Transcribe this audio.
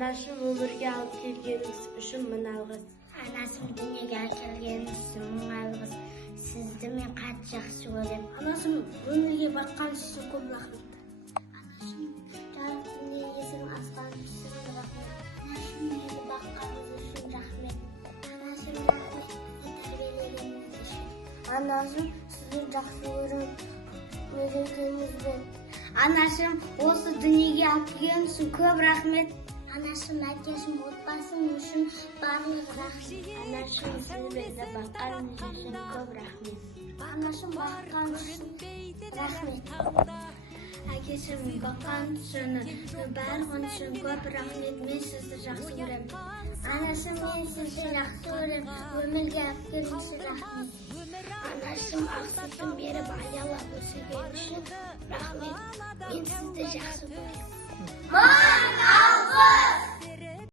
Anashim өмірге алып келгеніңіз үшін мың алғыс. Anasım dünyaya kelgeniz üçün мың alғыс. Sizді мен қатты жақсы көремін. Anashim өмірге баққаныңыз үшін көп рахмет. Anashim жарық дүние есігін ашқаныңыз үшін рахмет. Anashim мені баққаныңыз үшін рахмет. Anashim рахмет сізді тәрбиелегеніңіз үшін. Anashim сізді жақсы көремін. Мерекеңізбен. Anashim осы дүниеге алып келген үшін көп рахмет. Anashim әкешім отбасым үшін барлық рахмет. Anashim сізді баққаныңыз үшін көп рахмет. Anashim баққаныңыз үшін рахмет. Әкешім баққаныңыз үшін барлығын үшін көп рахмет. Мен сізді жақсы көремін. Anashim мен сізді жақсы көремін. Өмірге алып келген үшін рахмет. Anashim ақсысын беріп аялап өсірген үшін рахмет. Мен сізді жақсы көремін.